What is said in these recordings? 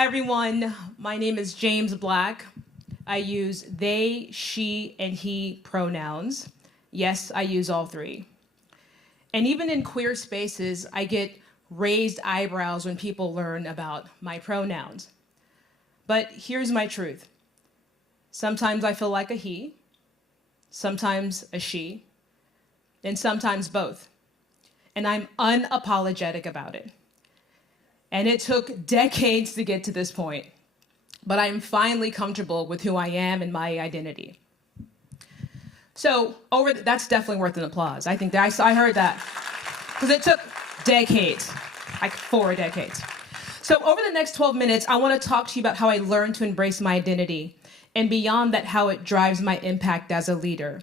Hi, everyone. My name is Jaymes Black. I use they, she, and he pronouns. Yes, I use all three. And even in queer spaces, I get raised eyebrows when people learn about my pronouns. But here's my truth. Sometimes I feel like a he, sometimes a she, and sometimes both. And I'm unapologetic about it. And it took decades to get to this point, but I'm finally comfortable with who I am and my identity. So that's definitely worth an applause. I think I heard that, because it took decades, like 4 decades. So over the next 12 minutes, I want to talk to you about how I learned to embrace my identity, and beyond that, how it drives my impact as a leader.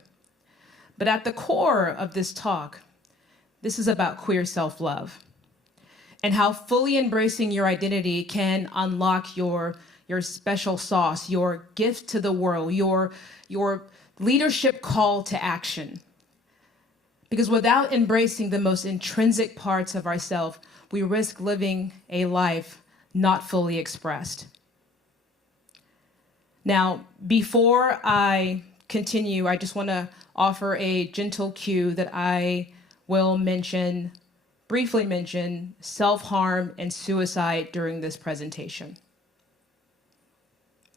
But at the core of this talk, this is about queer self-love, and how fully embracing your identity can unlock your special sauce, your gift to the world, your leadership call to action. Because without embracing the most intrinsic parts of ourselves, we risk living a life not fully expressed. Now, before I continue, I just want to offer a gentle cue that I will briefly mention self-harm and suicide during this presentation.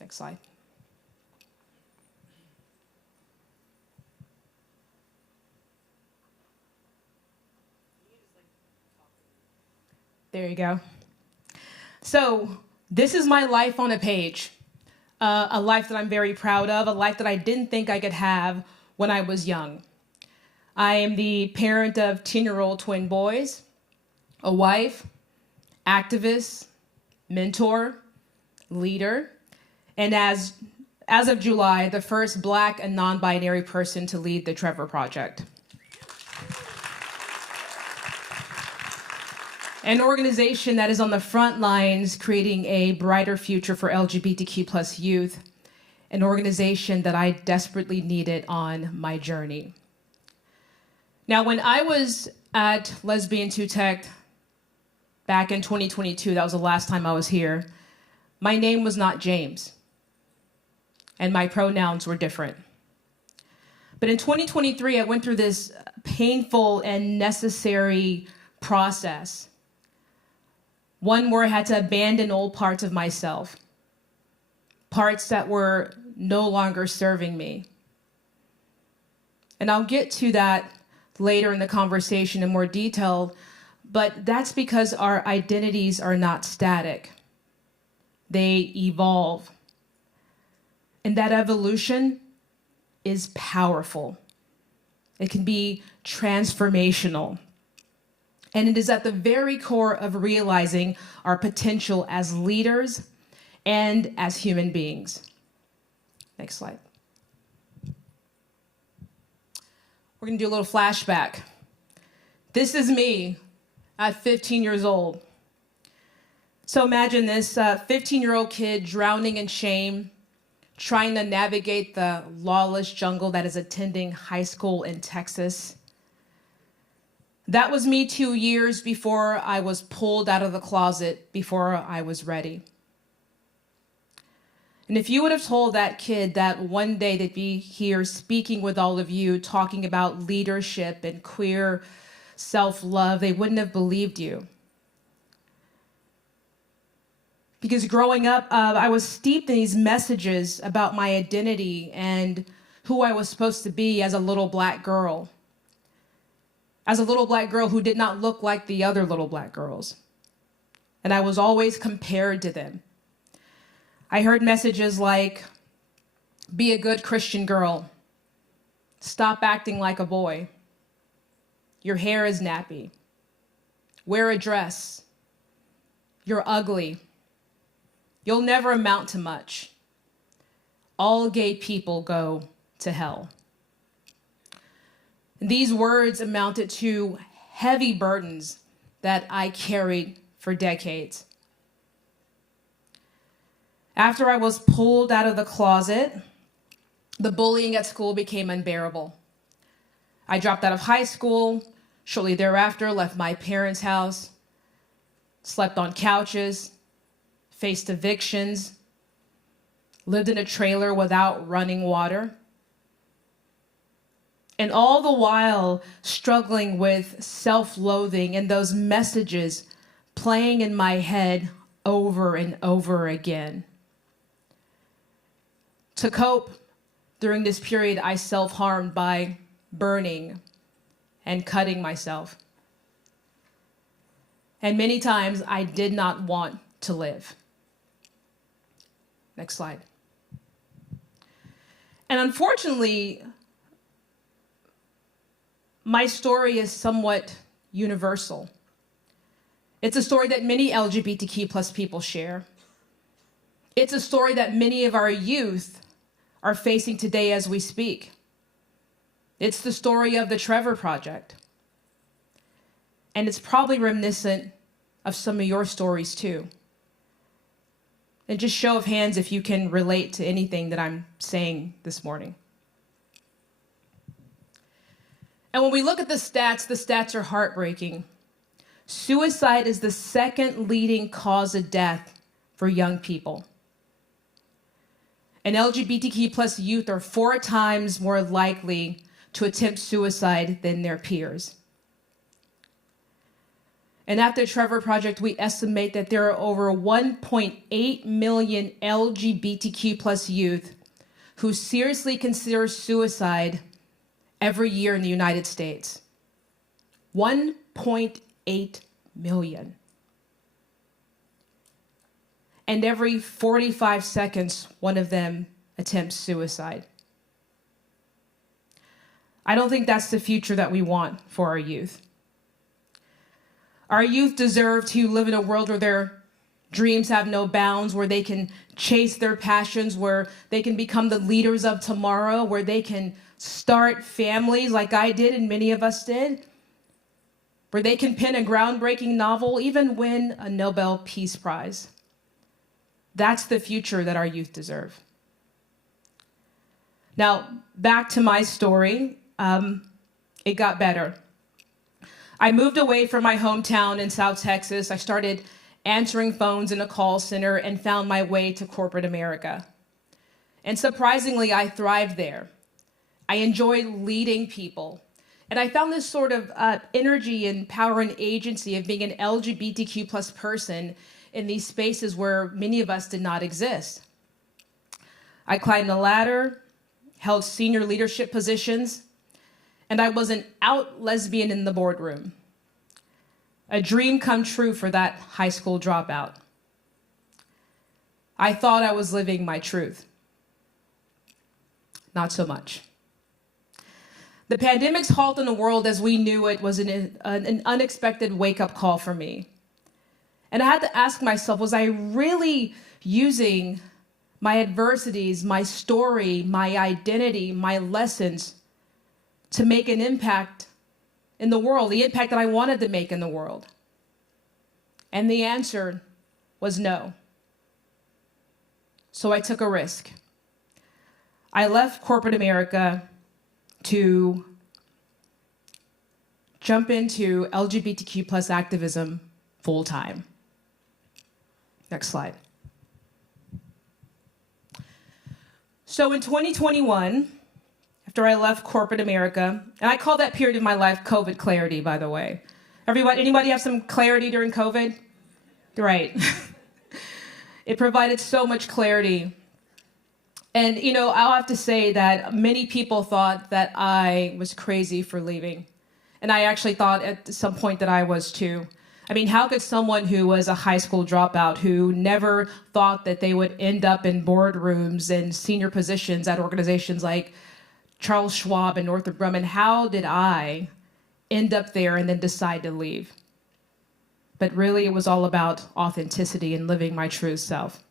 Next slide. There you go. So this is my life on a page, a life that I'm very proud of, a life that I didn't think I could have when I was young. I am the parent of 10-year-old twin boys, a wife, activist, mentor, leader, and as of July, the first Black and non-binary person to lead the Trevor Project. An organization that is on the front lines creating a brighter future for LGBTQ+ youth, an organization that I desperately needed on my journey. Now, when I was at Lesbian 2 Tech back in 2022, that was the last time I was here, my name was not James, and my pronouns were different. But in 2023, I went through this painful and necessary process, one where I had to abandon old parts of myself, parts that were no longer serving me. And I'll get to that later in the conversation in more detail, but that's because our identities are not static. They evolve. And that evolution is powerful. It can be transformational. And it is at the very core of realizing our potential as leaders and as human beings. Next slide. We're going to do a little flashback. This is me at 15 years old. So imagine this 15-year-old kid drowning in shame, trying to navigate the lawless jungle that is attending high school in Texas. That was me 2 years before I was pulled out of the closet, before I was ready. And if you would have told that kid that one day they'd be here speaking with all of you, talking about leadership and queer self-love, they wouldn't have believed you. Because growing up, I was steeped in these messages about my identity and who I was supposed to be as a little Black girl. As a little Black girl who did not look like the other little Black girls. And I was always compared to them. I heard messages like, be a good Christian girl. Stop acting like a boy. Your hair is nappy. Wear a dress. You're ugly. You'll never amount to much. All gay people go to hell. These words amounted to heavy burdens that I carried for decades. After I was pulled out of the closet, the bullying at school became unbearable. I dropped out of high school, shortly thereafter left my parents' house, slept on couches, faced evictions, lived in a trailer without running water, and all the while struggling with self-loathing and those messages playing in my head over and over again. To cope during this period, I self-harmed by burning and cutting myself. And many times I did not want to live. Next slide. And unfortunately, my story is somewhat universal. It's a story that many LGBTQ plus people share. It's a story that many of our youth are facing today as we speak. It's the story of the Trevor Project. And it's probably reminiscent of some of your stories too. And just show of hands if you can relate to anything that I'm saying this morning. And when we look at the stats are heartbreaking. Suicide is the second leading cause of death for young people. And LGBTQ plus youth are 4 times more likely to attempt suicide than their peers. And at the Trevor Project, we estimate that there are over 1.8 million LGBTQ plus youth who seriously consider suicide every year in the United States. 1.8 million. And every 45 seconds, one of them attempts suicide. I don't think that's the future that we want for our youth. Our youth deserve to live in a world where their dreams have no bounds, where they can chase their passions, where they can become the leaders of tomorrow, where they can start families like I did and many of us did, where they can pen a groundbreaking novel, even win a Nobel Peace Prize. That's the future that our youth deserve. Now, back to my story. It got better. I moved away from my hometown in South Texas. I started answering phones in a call center and found my way to corporate America. And surprisingly, I thrived there. I enjoyed leading people. And I found this sort of energy and power and agency of being an LGBTQ plus person in these spaces where many of us did not exist. I climbed the ladder, held senior leadership positions, and I was an out lesbian in the boardroom. A dream come true for that high school dropout. I thought I was living my truth. Not so much. The pandemic's halt in the world as we knew it was an unexpected wake-up call for me. And I had to ask myself, was I really using my adversities, my story, my identity, my lessons to make an impact in the world, the impact that I wanted to make in the world? And the answer was no. So I took a risk. I left corporate America to jump into LGBTQ plus activism full time. Next slide. So in 2021, after I left corporate America, and I call that period of my life COVID clarity, by the way. Anybody have some clarity during COVID? Right. It provided so much clarity. And, you know, I'll have to say that many people thought that I was crazy for leaving. And I actually thought at some point that I was too. I mean, how could someone who was a high school dropout, who never thought that they would end up in boardrooms and senior positions at organizations like Charles Schwab and Northrop Grumman, how did I end up there and then decide to leave? But really, it was all about authenticity and living my true self.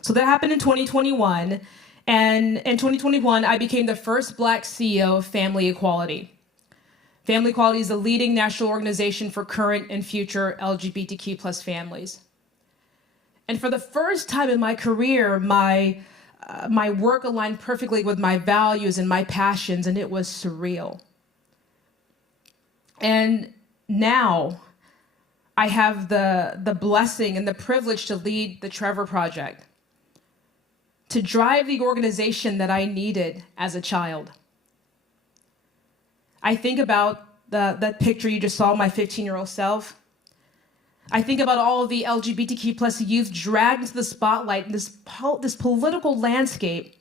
So that happened in 2021. And in 2021, I became the first Black CEO of Family Equality. Family Equality is the leading national organization for current and future LGBTQ plus families. And for the first time in my career, my work aligned perfectly with my values and my passions, and it was surreal. And now I have the blessing and the privilege to lead the Trevor Project, to drive the organization that I needed as a child. I think about that picture you just saw, my 15-year-old self. I think about all of the LGBTQ plus youth dragged into the spotlight in this political landscape,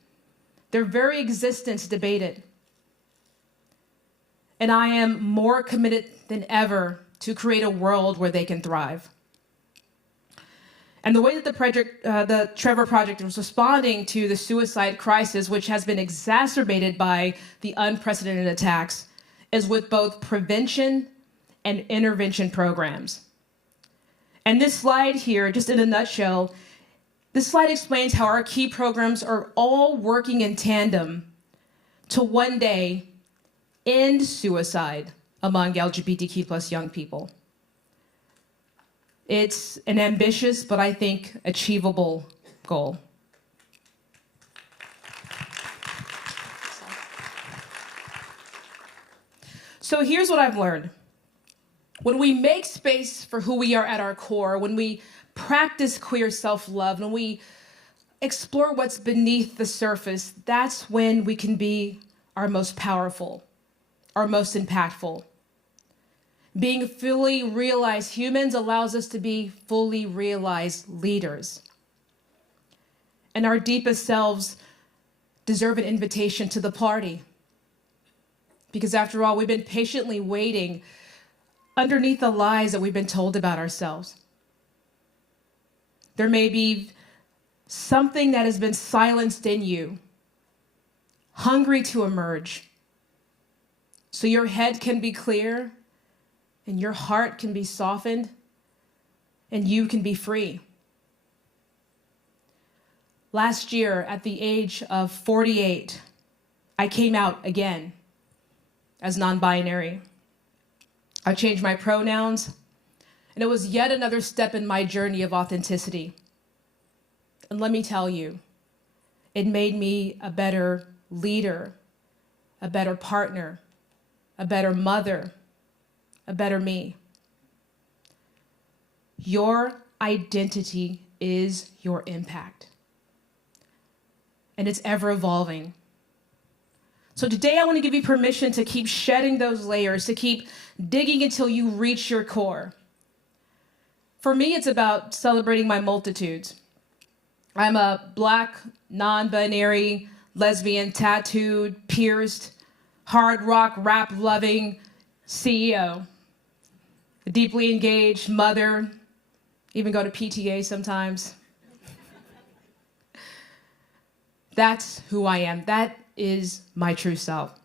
their very existence debated. And I am more committed than ever to create a world where they can thrive. And the way that the Trevor Project was responding to the suicide crisis, which has been exacerbated by the unprecedented attacks, is with both prevention and intervention programs. And this slide here, just in a nutshell, this slide explains how our key programs are all working in tandem to one day end suicide among LGBTQ plus young people. It's an ambitious, but I think achievable goal. So here's what I've learned. When we make space for who we are at our core, when we practice queer self-love, when we explore what's beneath the surface, that's when we can be our most powerful, our most impactful. Being fully realized humans allows us to be fully realized leaders. And our deepest selves deserve an invitation to the party. Because after all, we've been patiently waiting underneath the lies that we've been told about ourselves. There may be something that has been silenced in you, hungry to emerge, so your head can be clear and your heart can be softened and you can be free. Last year, at the age of 48, I came out again as non-binary. I changed my pronouns, and it was yet another step in my journey of authenticity. And let me tell you, it made me a better leader, a better partner, a better mother, a better me. Your identity is your impact, and it's ever evolving. So today I want to give you permission to keep shedding those layers, to keep digging until you reach your core. For me, it's about celebrating my multitudes. I'm a Black, non-binary, lesbian, tattooed, pierced, hard rock, rap-loving CEO, a deeply engaged mother, even go to PTA sometimes. That's who I am. That is my true self.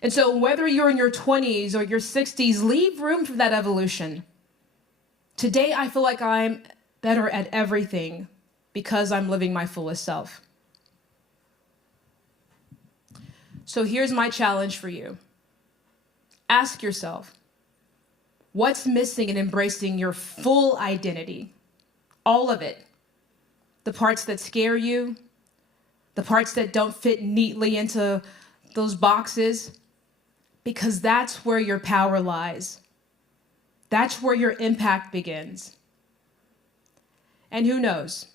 And so whether you're in your 20s or your 60s, leave room for that evolution. Today, I feel like I'm better at everything because I'm living my fullest self. So here's my challenge for you. Ask yourself, what's missing in embracing your full identity? All of it. The parts that scare you, the parts that don't fit neatly into those boxes, because that's where your power lies. That's where your impact begins. And who knows,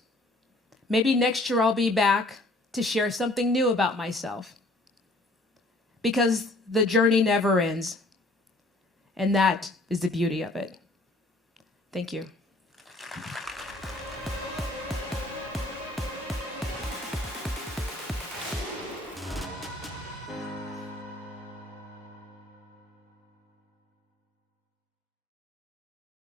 maybe next year I'll be back to share something new about myself, because the journey never ends, and that is the beauty of it. Thank you.